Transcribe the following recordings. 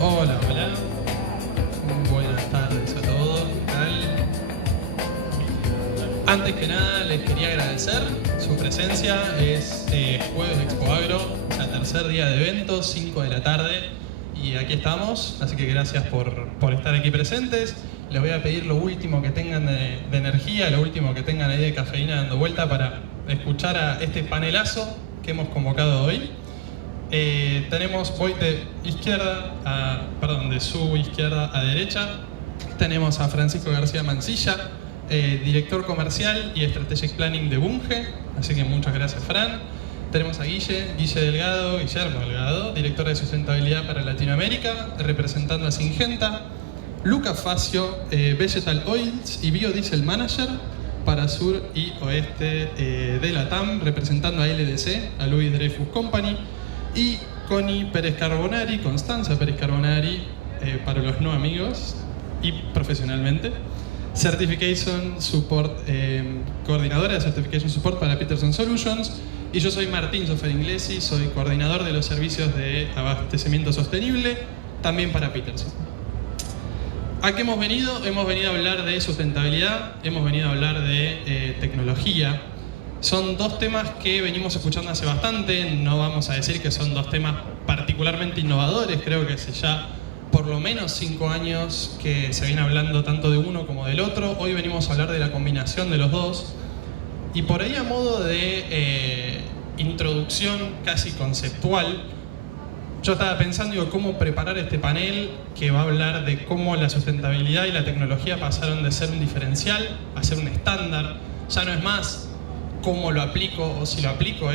Hola, hola. Buenas tardes a todos. ¿Qué tal? Antes que nada, les quería agradecer su presencia. Es jueves de Expo Agro, o sea, tercer día de evento, 5 de la tarde. Y aquí estamos, así que gracias por estar aquí presentes. Les voy a pedir lo último que tengan de energía, lo último que tengan ahí de cafeína dando vuelta para escuchar a este panelazo que hemos convocado hoy. Voy de de su izquierda a derecha. Tenemos a Francisco García Mancilla, director comercial y Strategic Planning de Bunge, así que muchas gracias, Fran. Tenemos a Guillermo Delgado, director de sustentabilidad para Latinoamérica, representando a Syngenta. Lucas Facio, Vegetal Oils y Biodiesel Manager para sur y oeste de la TAM, representando a LDC, a Louis Dreyfus Company. Y Constanza Pérez Carbonari, para los no amigos y profesionalmente, Certification Support, coordinadora de Certification Support para Peterson Solutions. Y yo soy Martín Sofer Inglesi, soy coordinador de los servicios de abastecimiento sostenible, también para Peterson. ¿A qué hemos venido? Hemos venido a hablar de sustentabilidad, hemos venido a hablar de tecnología. Son dos temas que venimos escuchando hace bastante, no vamos a decir que son dos temas particularmente innovadores, creo que hace ya por lo menos 5 años que se viene hablando tanto de uno como del otro. Hoy venimos a hablar de la combinación de los dos. Y por ahí, a modo de introducción casi conceptual, yo estaba pensando, cómo preparar este panel que va a hablar de cómo la sustentabilidad y la tecnología pasaron de ser un diferencial a ser un estándar. Ya no es más cómo lo aplico, o si lo aplico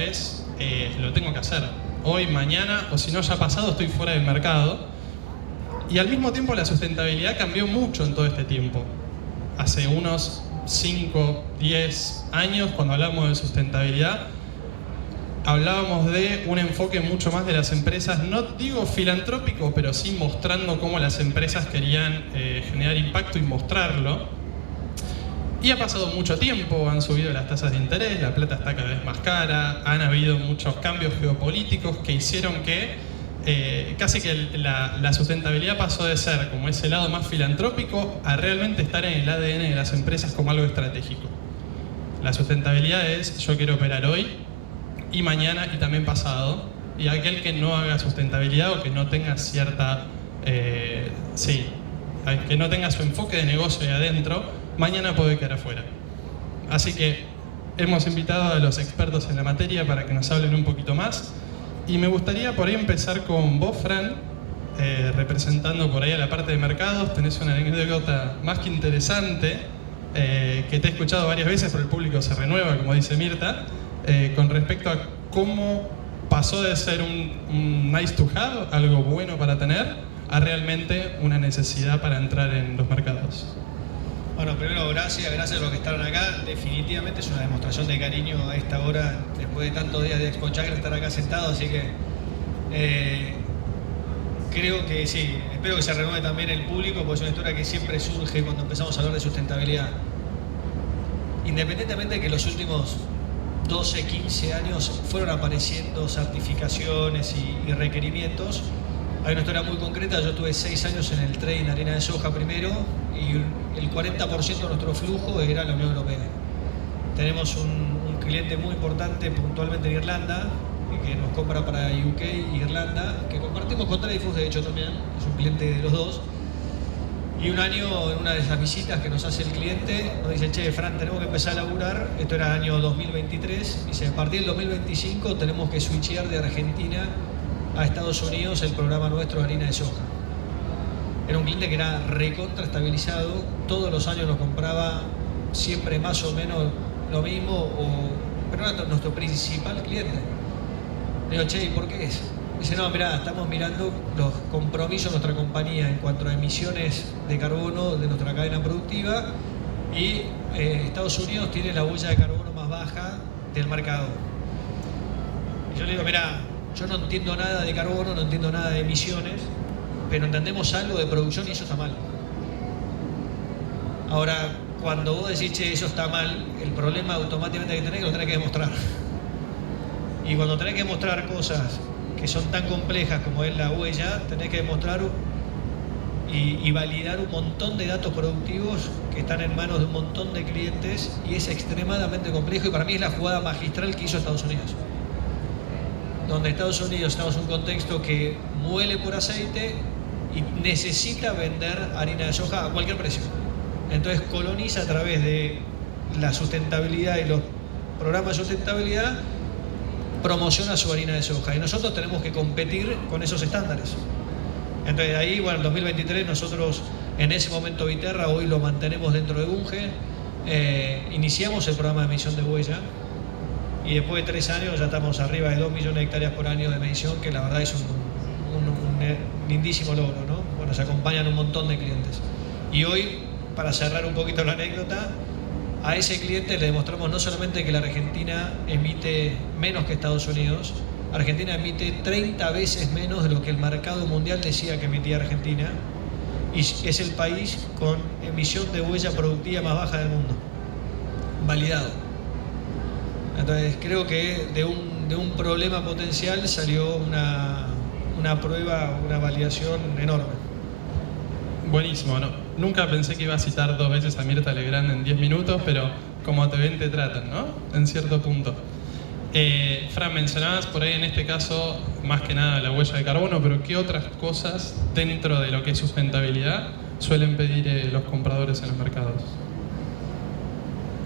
lo tengo que hacer hoy, mañana, o si no, ya pasado, estoy fuera del mercado. Y al mismo tiempo la sustentabilidad cambió mucho en todo este tiempo. Hace unos 5, 10 años, cuando hablábamos de sustentabilidad, hablábamos de un enfoque mucho más de las empresas, no digo filantrópico, pero sí mostrando cómo las empresas querían generar impacto y mostrarlo. Y ha pasado mucho tiempo, han subido las tasas de interés, la plata está cada vez más cara, han habido muchos cambios geopolíticos que hicieron que casi que la sustentabilidad pasó de ser como ese lado más filantrópico a realmente estar en el ADN de las empresas como algo estratégico. La sustentabilidad es: yo quiero operar hoy y mañana y también pasado, y aquel que no haga sustentabilidad o que no tenga que no tenga su enfoque de negocio ahí adentro, mañana puede quedar afuera. Así que hemos invitado a los expertos en la materia para que nos hablen un poquito más. Y me gustaría por ahí empezar con vos, Fran, representando por ahí a la parte de mercados. Tenés una anécdota más que interesante, que te he escuchado varias veces, pero el público se renueva, como dice Mirta, con respecto a cómo pasó de ser un nice to have, algo bueno para tener, a realmente una necesidad para entrar en los mercados. Bueno, primero gracias a los que estaron acá. Definitivamente es una demostración de cariño a esta hora, después de tantos días de Expo Chacra, estar acá sentado, así que creo que sí, espero que se renueve también el público, porque es una historia que siempre surge cuando empezamos a hablar de sustentabilidad. Independientemente de que los últimos 12, 15 años fueron apareciendo certificaciones y requerimientos, hay una historia muy concreta. Yo estuve 6 años en el trading de harina de soja primero, y el 40% de nuestro flujo era la Unión Europea. Tenemos un cliente muy importante puntualmente en Irlanda, que nos compra para UK e Irlanda, que compartimos con Dreyfus, de hecho también, es un cliente de los dos. Y un año, en una de esas visitas que nos hace el cliente, nos dice: che, Fran, tenemos que empezar a laburar, esto era el año 2023, dice: a partir del 2025 tenemos que switchear de Argentina a Estados Unidos el programa nuestro de harina de soja. Era un cliente que era recontra estabilizado, todos los años nos compraba siempre más o menos lo mismo, pero era nuestro principal cliente. Le digo: che, ¿y por qué es? Dice: no, mirá, estamos mirando los compromisos de nuestra compañía en cuanto a emisiones de carbono de nuestra cadena productiva, y Estados Unidos tiene la huella de carbono más baja del mercado. Y yo le digo: mirá, yo no entiendo nada de carbono, no entiendo nada de emisiones, pero entendemos algo de producción y eso está mal. Ahora, cuando vos decís: che, eso está mal, el problema automáticamente que lo tenés que demostrar. Y cuando tenés que demostrar cosas que son tan complejas como es la huella, tenés que demostrar y validar un montón de datos productivos que están en manos de un montón de clientes, y es extremadamente complejo, y para mí es la jugada magistral que hizo Estados Unidos. Donde Estados Unidos estamos en un contexto que muele por aceite y necesita vender harina de soja a cualquier precio. Entonces coloniza a través de la sustentabilidad y los programas de sustentabilidad, promociona su harina de soja, y nosotros tenemos que competir con esos estándares. Entonces ahí, bueno, en 2023 nosotros en ese momento Viterra, hoy lo mantenemos dentro de Bunge, iniciamos el programa de medición de huella, y después de 3 años ya estamos arriba de 2 millones de hectáreas por año de medición, que la verdad es un lindísimo logro, ¿no? Bueno, se acompañan un montón de clientes. Y hoy, para cerrar un poquito la anécdota, a ese cliente le demostramos no solamente que la Argentina emite menos que Estados Unidos, Argentina emite 30 veces menos de lo que el mercado mundial decía que emitía Argentina, y es el país con emisión de huella productiva más baja del mundo, validado. Entonces creo que de un problema potencial salió una prueba, una validación enorme. Buenísimo, ¿no? Nunca pensé que iba a citar 2 veces a Mirta Legrand en 10 minutos, pero como te ven te tratan, ¿no? En cierto punto. Fran, mencionabas por ahí en este caso más que nada la huella de carbono, pero ¿qué otras cosas dentro de lo que es sustentabilidad suelen pedir los compradores en los mercados?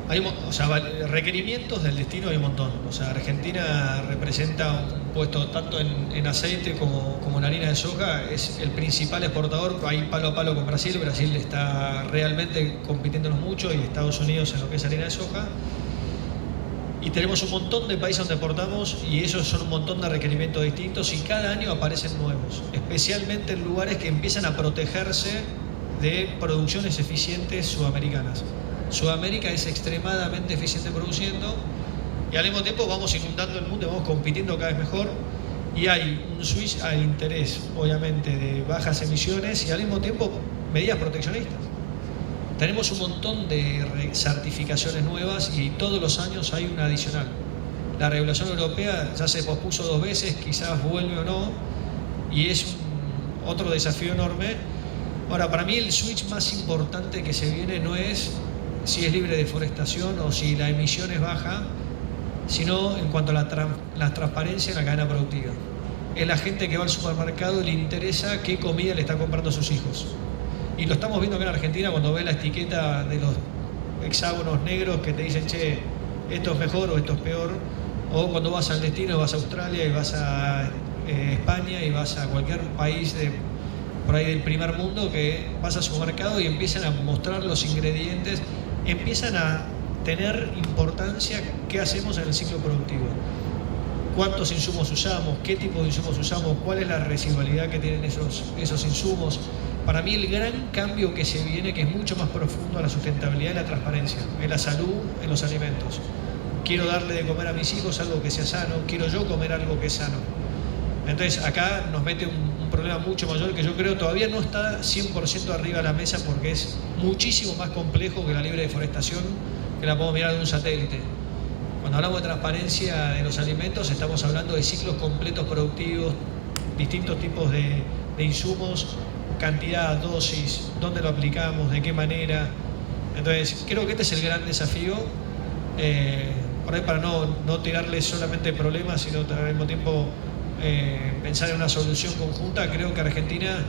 Hay, o sea, requerimientos del destino hay un montón. O sea, Argentina representa un puesto tanto en aceite como en harina de soja, es el principal exportador, hay palo a palo con Brasil. Brasil está realmente compitiéndonos mucho, y Estados Unidos en lo que es harina de soja. Y tenemos un montón de países donde exportamos, y esos son un montón de requerimientos distintos, y cada año aparecen nuevos, especialmente en lugares que empiezan a protegerse de producciones eficientes sudamericanas. Sudamérica es extremadamente eficiente produciendo, y al mismo tiempo vamos inundando el mundo, vamos compitiendo cada vez mejor, y hay un switch al interés, obviamente, de bajas emisiones y al mismo tiempo medidas proteccionistas. Tenemos un montón de certificaciones nuevas y todos los años hay una adicional. La regulación europea ya se pospuso 2 veces, quizás vuelve o no, y es otro desafío enorme. Ahora, para mí el switch más importante que se viene no es si es libre de deforestación o si la emisión es baja, sino en cuanto a la transparencia en la cadena productiva. Es la gente que va al supermercado y le interesa qué comida le está comprando a sus hijos. Y lo estamos viendo acá en Argentina cuando ves la etiqueta de los hexágonos negros que te dicen, che, esto es mejor o esto es peor. O cuando vas al destino, vas a Australia y vas a España y vas a cualquier país por ahí del primer mundo, que vas al supermercado y empiezan a mostrar los ingredientes, empiezan a tener importancia qué hacemos en el ciclo productivo. Cuántos insumos usamos, qué tipo de insumos usamos, cuál es la residualidad que tienen esos insumos. Para mí el gran cambio que se viene, que es mucho más profundo a la sustentabilidad y la transparencia, en la salud, en los alimentos. Quiero darle de comer a mis hijos algo que sea sano, quiero yo comer algo que es sano. Entonces acá nos mete un problema mucho mayor, que yo creo todavía no está 100% arriba de la mesa, porque es muchísimo más complejo que la libre deforestación, que la podemos mirar de un satélite. Cuando hablamos de transparencia de los alimentos, estamos hablando de ciclos completos productivos, distintos tipos de insumos, cantidad, dosis, dónde lo aplicamos, de qué manera. Entonces creo que este es el gran desafío, por ahí para no tirarle solamente problemas, sino al mismo tiempo pensar en una solución conjunta. Creo que Argentina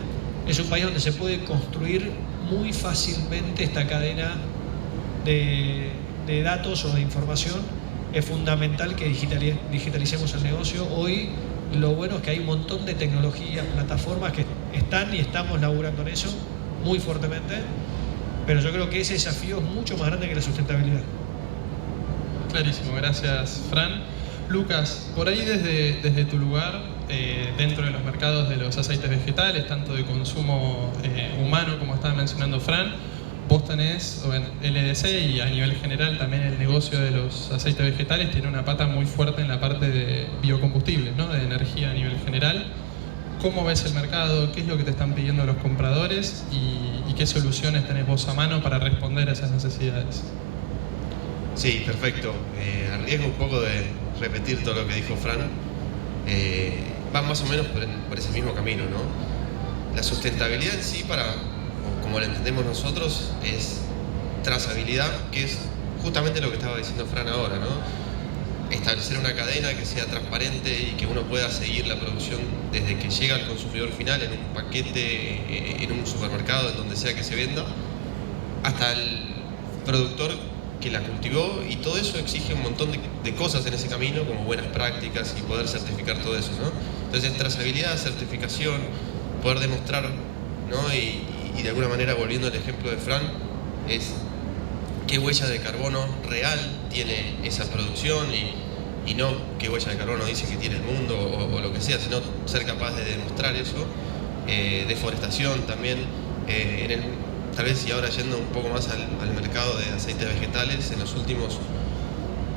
es un país donde se puede construir muy fácilmente esta cadena de datos o de información. Es fundamental que digitalicemos el negocio. Hoy lo bueno es que hay un montón de tecnologías, plataformas que están y estamos laburando en eso muy fuertemente, pero yo creo que ese desafío es mucho más grande que la sustentabilidad. Clarísimo, gracias Fran. Lucas, por ahí desde tu lugar, dentro de los mercados de los aceites vegetales, tanto de consumo humano como estaba mencionando Fran, vos tenés, o en LDC y a nivel general también el negocio de los aceites vegetales tiene una pata muy fuerte en la parte de biocombustibles, ¿no? De energía a nivel general. ¿Cómo ves el mercado? ¿Qué es lo que te están pidiendo los compradores? ¿Y qué soluciones tenés vos a mano para responder a esas necesidades? Sí, perfecto. A riesgo un poco de repetir todo lo que dijo Fran, va más o menos por ese mismo camino, ¿no? La sustentabilidad en sí, como la entendemos nosotros, es trazabilidad, que es justamente lo que estaba diciendo Fran ahora, ¿no? Establecer una cadena que sea transparente y que uno pueda seguir la producción desde que llega al consumidor final en un paquete, en un supermercado, en donde sea que se venda, hasta el productor que la cultivó, y todo eso exige un montón de cosas en ese camino, como buenas prácticas y poder certificar todo eso, ¿no? Entonces, trazabilidad, certificación, poder demostrar, ¿no? Y de alguna manera, volviendo al ejemplo de Fran, es qué huella de carbono real tiene esa producción y no qué huella de carbono dice que tiene el mundo o lo que sea, sino ser capaz de demostrar eso. Deforestación también, tal vez, y ahora yendo un poco más al mercado de aceites vegetales, en los últimos,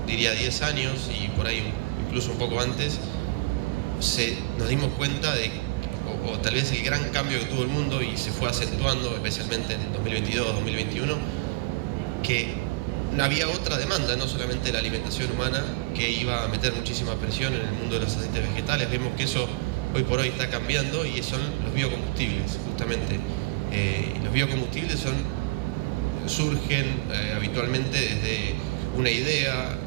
diría, 10 años y por ahí incluso un poco antes, nos dimos cuenta de, o tal vez el gran cambio que tuvo el mundo y se fue acentuando, especialmente en 2022, 2021, que había otra demanda, no solamente la alimentación humana, que iba a meter muchísima presión en el mundo de los aceites vegetales. Vemos que eso hoy por hoy está cambiando y son los biocombustibles, justamente. Los biocombustibles surgen habitualmente desde una idea,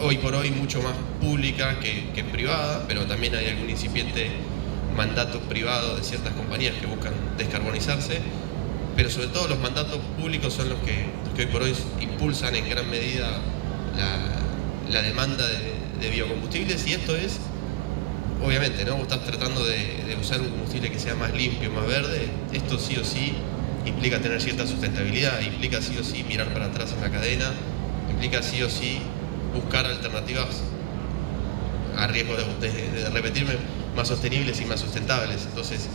hoy por hoy mucho más pública que privada, pero también hay algún incipiente mandato privado de ciertas compañías que buscan descarbonizarse, pero sobre todo los mandatos públicos son los que hoy por hoy impulsan en gran medida la demanda de biocombustibles, y esto es, obviamente, ¿no? Vos estás tratando de usar un combustible que sea más limpio, más verde. Esto sí o sí implica tener cierta sustentabilidad, implica sí o sí mirar para atrás en la cadena, implica sí o sí buscar alternativas, a riesgo de repetirme, más sostenibles y más sustentables. Entonces,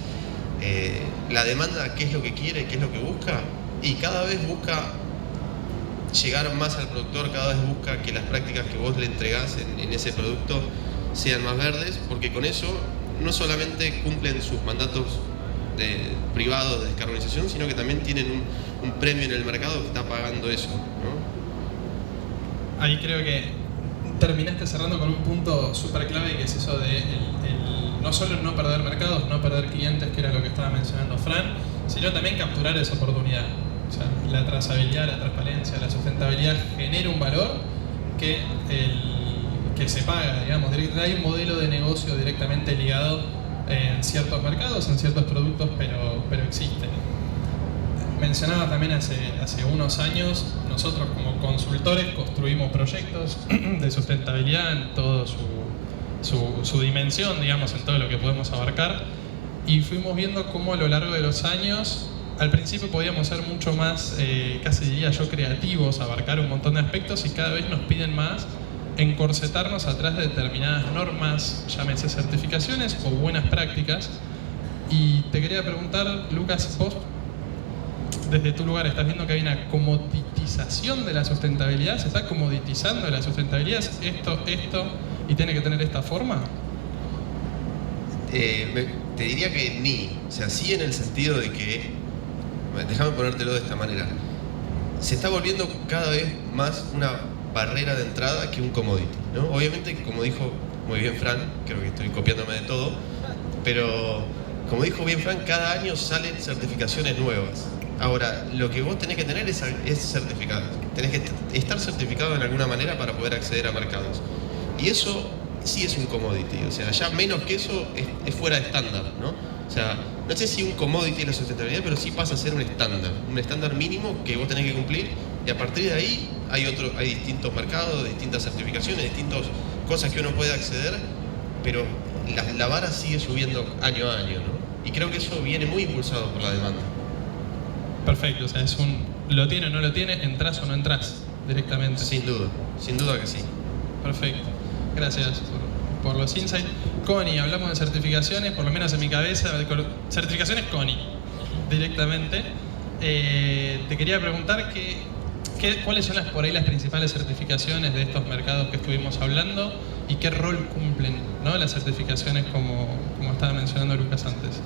la demanda, ¿qué es lo que quiere? ¿Qué es lo que busca? Y cada vez busca llegar más al productor, cada vez busca que las prácticas que vos le entregás en ese producto sean más verdes, porque con eso no solamente cumplen sus mandatos privados de descarbonización, sino que también tienen un premio en el mercado que está pagando eso, ¿no? Ahí creo que terminaste cerrando con un punto súper clave, que es eso de no solo no perder mercados, no perder clientes, que era lo que estaba mencionando Fran, sino también capturar esa oportunidad. O sea, la trazabilidad, la transparencia, la sustentabilidad genera un valor que se paga, digamos. Hay un modelo de negocio directamente ligado en ciertos mercados, en ciertos productos, pero existe. Mencionaba también hace unos años, nosotros como consultores construimos proyectos de sustentabilidad en toda su dimensión, digamos, en todo lo que podemos abarcar, y fuimos viendo cómo a lo largo de los años, al principio podíamos ser mucho más, casi diría yo, creativos, abarcar un montón de aspectos, y cada vez nos piden más encorsetarnos atrás de determinadas normas, llámese certificaciones o buenas prácticas. Y te quería preguntar, Lucas, vos desde tu lugar estás viendo que hay una comoditización de la sustentabilidad, ¿se está comoditizando la sustentabilidad? ¿Es esto y tiene que tener esta forma? Te diría que ni, o sea, sí, en el sentido de que, déjame ponértelo de esta manera, se está volviendo cada vez más una barrera de entrada que un commodity, ¿no? Obviamente, como dijo muy bien Fran, creo que estoy copiándome de todo, pero como dijo bien Fran, cada año salen certificaciones nuevas. Ahora, lo que vos tenés que tener es certificado. Tenés que estar certificado en alguna manera para poder acceder a mercados. Y eso sí es un commodity, o sea, ya menos que eso es fuera de estándar, ¿no? O sea, no sé si un commodity es la sustentabilidad, pero sí pasa a ser un estándar mínimo que vos tenés que cumplir, y a partir de ahí hay distintos mercados, distintas certificaciones, distintas cosas que uno puede acceder, pero la vara sigue subiendo año a año, ¿no? Y creo que eso viene muy impulsado por la demanda. Perfecto, o sea, lo tiene o no lo tiene, entras o no entras directamente. Sin duda que sí. Perfecto, gracias por los insights. Connie, hablamos de certificaciones, por lo menos en mi cabeza, certificaciones Connie, directamente. Te quería preguntar cuáles son por ahí las principales certificaciones de estos mercados que estuvimos hablando y qué rol cumplen, ¿no?, las certificaciones como estaba mencionando Lucas antes.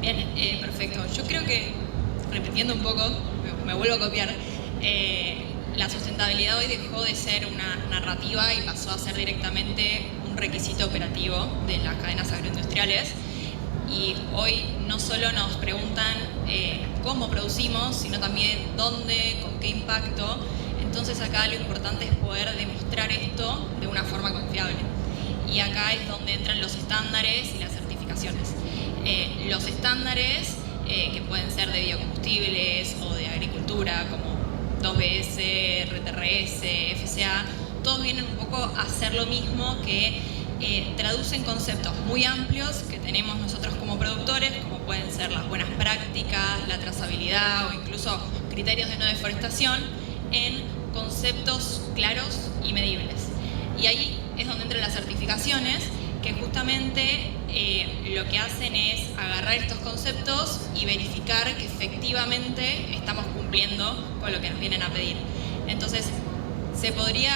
Bien, perfecto. Yo creo que, repitiendo un poco, me vuelvo a copiar, la sustentabilidad hoy dejó de ser una narrativa y pasó a ser directamente un requisito operativo de las cadenas agroindustriales. y hoy no solo nos preguntan cómo producimos, sino también dónde, con qué impacto. Entonces acá lo importante es poder demostrar esto de una forma confiable. Y acá es donde entran los estándares y las certificaciones. Los estándares, que pueden ser de biocombustibles o de agricultura, como 2BS, RTRS, FCA, todos vienen un poco a hacer lo mismo, que traducen conceptos muy amplios que tenemos nosotros como productores, como pueden ser las buenas prácticas, la trazabilidad o incluso criterios de no deforestación, en conceptos claros y medibles. Y ahí es donde entran las certificaciones, que justamente lo que hacen es agarrar estos conceptos y verificar que efectivamente estamos cumpliendo con lo que nos vienen a pedir. Entonces, se podría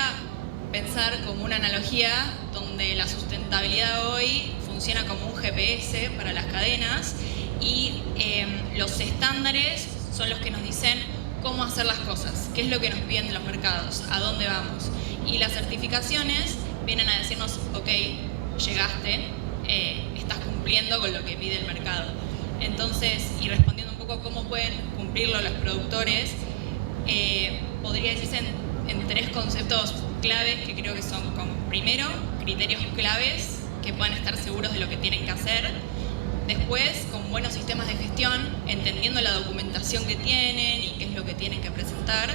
pensar como una analogía donde la sustentabilidad hoy funciona como un GPS para las cadenas y los estándares son los que nos dicen cómo hacer las cosas, qué es lo que nos piden los mercados, a dónde vamos. Y las certificaciones vienen a decirnos, ok, llegaste, estás cumpliendo con lo que pide el mercado. Entonces, y respondiendo un poco cómo pueden cumplirlo los productores, podría decirse en tres conceptos claves que creo que son, como primero, criterios claves que puedan estar seguros de lo que tienen que hacer. Después, con buenos sistemas de gestión, entendiendo la documentación que tienen y qué es lo que tienen que presentar.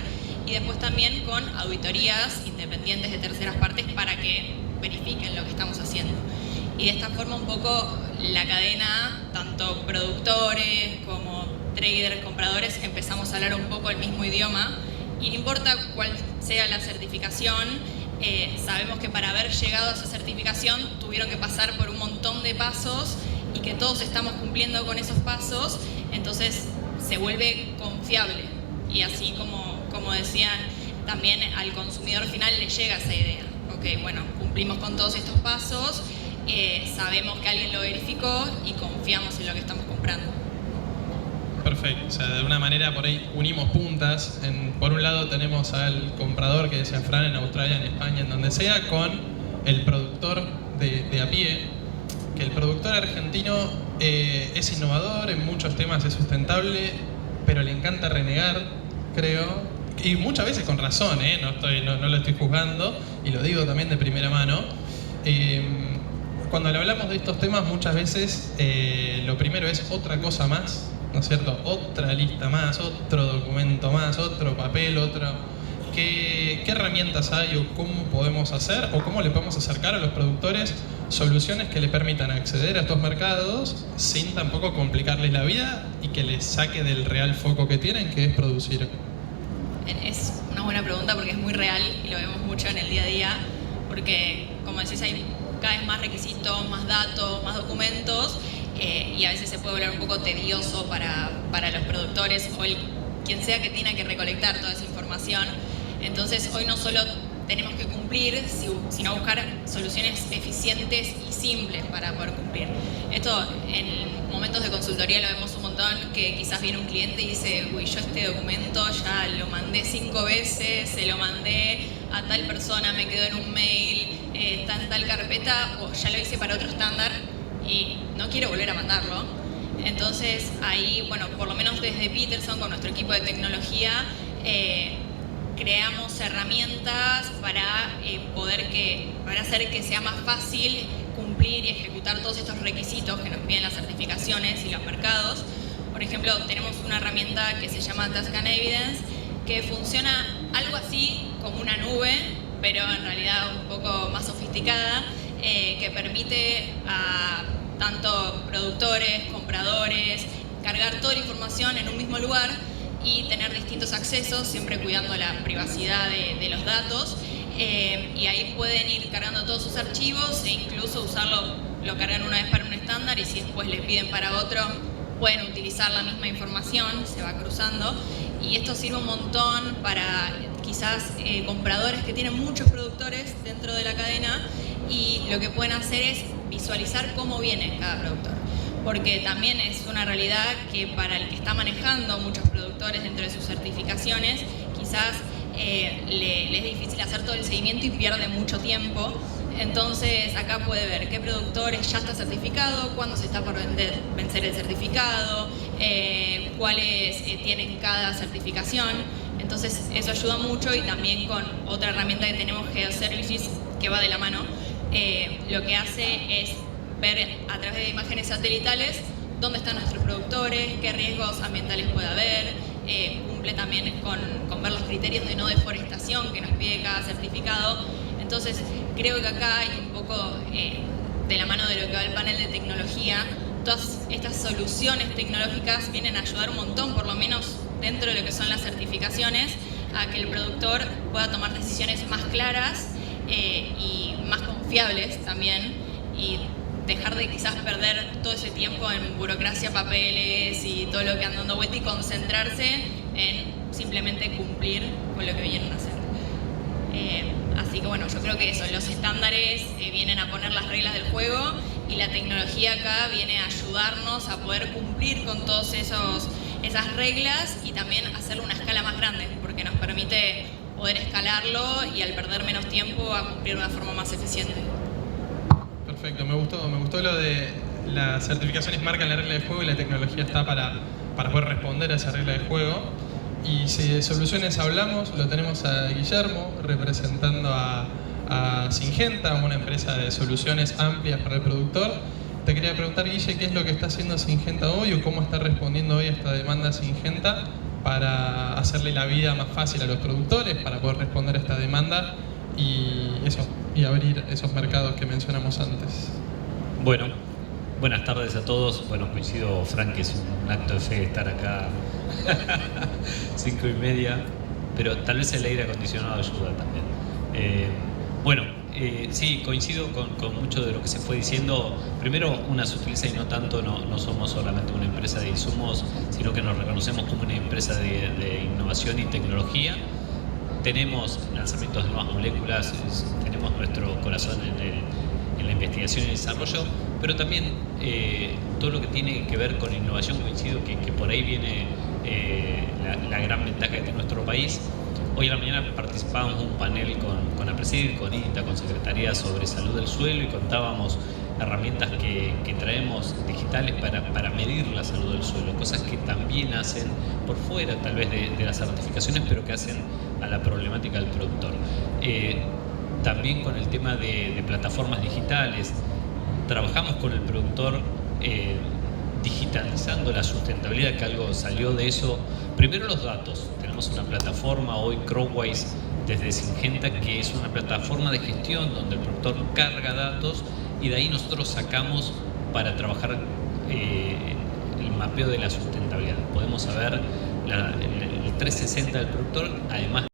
Y después también con auditorías independientes de terceras partes para que verifiquen lo que estamos haciendo. Y de esta forma un poco la cadena, tanto productores como traders, compradores, empezamos a hablar un poco el mismo idioma. Y no importa cuál sea la certificación, sabemos que para haber llegado a esa certificación tuvieron que pasar por un montón de pasos y que todos estamos cumpliendo con esos pasos, entonces se vuelve confiable. Y así como decían, también al consumidor final le llega esa idea. Ok, bueno, cumplimos con todos estos pasos, sabemos que alguien lo verificó y confiamos en lo que estamos comprando. Perfecto, o sea, de una manera por ahí unimos puntas. Por un lado tenemos al comprador que decía Fran en Australia, en España, en donde sea, con el productor de a pie, que el productor argentino es innovador, en muchos temas es sustentable, pero le encanta renegar, creo, y muchas veces con razón, no lo estoy juzgando y lo digo también de primera mano. Cuando le hablamos de estos temas muchas veces lo primero es otra cosa más, ¿no es cierto? Otra lista más, otro documento más, otro papel, ¿Qué herramientas hay o cómo podemos hacer o cómo le podemos acercar a los productores soluciones que les permitan acceder a estos mercados sin tampoco complicarles la vida y que les saque del real foco que tienen, que es producir? Es una buena pregunta porque es muy real y lo vemos mucho en el día a día, porque como decís hay cada vez más requisitos, más datos, más documentos, y a veces se puede volver un poco tedioso para los productores o quien sea que tenga que recolectar toda esa información. Entonces hoy no solo tenemos que cumplir, sino buscar soluciones eficientes y simples para poder cumplir. Esto en momentos de consultoría lo vemos un montón, que quizás viene un cliente y dice, uy, yo este documento ya lo mandé 5 veces, se lo mandé a tal persona, me quedó en un mail, está en tal carpeta, o ya lo hice para otro estándar y no quiero volver a mandarlo. Entonces ahí, bueno, por lo menos desde Peterson, con nuestro equipo de tecnología, creamos herramientas para hacer que sea más fácil cumplir y ejecutar todos estos requisitos que nos piden las certificaciones y los mercados. Por ejemplo, tenemos una herramienta que se llama Task and Evidence, que funciona algo así como una nube, pero en realidad un poco más sofisticada, que permite a tanto productores, compradores, cargar toda la información en un mismo lugar y tener distintos accesos, siempre cuidando la privacidad de los datos. Y ahí pueden ir cargando todos sus archivos e incluso lo cargan una vez para un estándar y si después les piden para otro, pueden utilizar la misma información, se va cruzando. Y esto sirve un montón para quizás compradores que tienen muchos productores dentro de la cadena y lo que pueden hacer es visualizar cómo viene cada productor. Porque también es una realidad que para el que está manejando muchos productores dentro de sus certificaciones, quizás le es difícil hacer todo el seguimiento y pierde mucho tiempo. Entonces acá puede ver qué productores ya está certificado, cuándo se está por vencer el certificado, cuáles tienen cada certificación. Entonces eso ayuda mucho, y también con otra herramienta que tenemos, GeoServices, que va de la mano, lo que hace es ver a través de imágenes satelitales dónde están nuestros productores, qué riesgos ambientales puede haber, cumple también con ver los criterios de no deforestación que nos pide cada certificado. Entonces creo que acá hay un poco de la mano de lo que va el panel de tecnología. Todas estas soluciones tecnológicas vienen a ayudar un montón, por lo menos dentro de lo que son las certificaciones, a que el productor pueda tomar decisiones más claras y más confiables también, y dejar de quizás perder todo ese tiempo en burocracia, papeles y todo lo que anda dando vuelta, y concentrarse en simplemente cumplir con lo que vienen a hacer. Así que bueno, yo creo que eso, los estándares vienen a poner las reglas del juego, y la tecnología acá viene a ayudarnos a poder cumplir con todas esas reglas, y también hacerlo a una escala más grande, porque nos permite poder escalarlo y al perder menos tiempo a cumplir de una forma más eficiente. Perfecto, me gustó lo de las certificaciones marcan la regla del juego y la tecnología está para poder responder a esa regla del juego. Y si de soluciones hablamos, lo tenemos a Guillermo representando a Syngenta, una empresa de soluciones amplias para el productor. Te quería preguntar, Guille, ¿qué es lo que está haciendo Syngenta hoy o cómo está respondiendo hoy a esta demanda Syngenta para hacerle la vida más fácil a los productores, para poder responder a esta demanda y abrir esos mercados que mencionamos antes? Bueno, buenas tardes a todos. Bueno, coincido, Frank, que es un acto de fe estar acá 5:30, pero tal vez el aire acondicionado ayuda también. Sí, coincido con mucho de lo que se fue diciendo. Primero, una sutileza y no tanto, no somos solamente una empresa de insumos, sino que nos reconocemos como una empresa de innovación y tecnología. Tenemos lanzamientos de nuevas moléculas, tenemos nuestro corazón en la investigación y el desarrollo, pero también todo lo que tiene que ver con innovación. Coincido que por ahí viene la gran ventaja que tiene nuestro país. Hoy a la mañana participábamos en un panel con APRESID, con INTA, con Secretaría sobre Salud del Suelo, y contábamos herramientas que traemos digitales para medir la salud del suelo, cosas que también hacen por fuera tal vez de las certificaciones, pero que hacen a la problemática del productor. También con el tema de plataformas digitales, trabajamos con el productor digitalizando la sustentabilidad, que algo salió de eso. Primero los datos, tenemos una plataforma hoy, Crowwise, desde Syngenta, que es una plataforma de gestión donde el productor carga datos y de ahí nosotros sacamos para trabajar el mapeo de la sustentabilidad. Podemos saber el 360 del productor, además